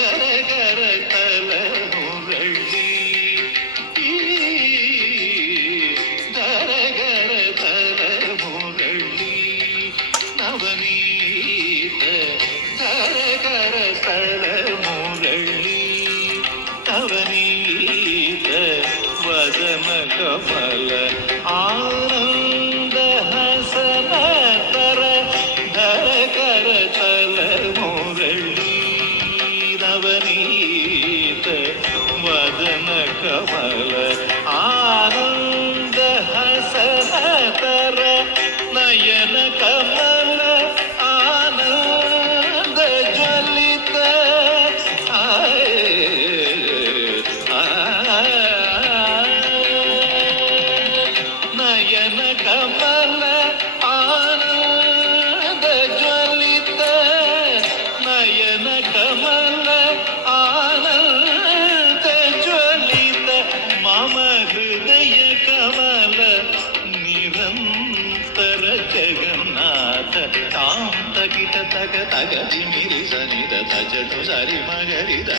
ಕರಕರತಲ ಮುರಳಿ ಕರಕರತಲ ಮುರಳಿ ನವನೀತ ಕರಕರತಲ ಮುರಳಿ ನವನೀತ ವದನ ಕಮಲ ಆನಂದ ಹಸನ ತರ ಧರ ಕರತಲ ಮುರಳಿ ನವನೀತ ವದನ ಕಮಲ ಆನಂದ ಹಸನ ತರ ನಯನ ಕಮಲ ಆನಂದ ಜ್ವಲಿತ ನಯನ ಕಮಲ ಆನಂದ ಜ್ವಲಿತ ನಯನ ಕಮಲ ಆನಂದ ಜ್ವಲಿತ ಮಮ ಹೃದಯ ಕಮಲ ನಿರಂತರ ಜಗನ್ನಾಥ ತಾಂ ತಗಿಟ ತಗ ತಗದಿ ಮಿರಿ ಸನಿದ ತಜಟು ಸರಿ ಮಗರಿದ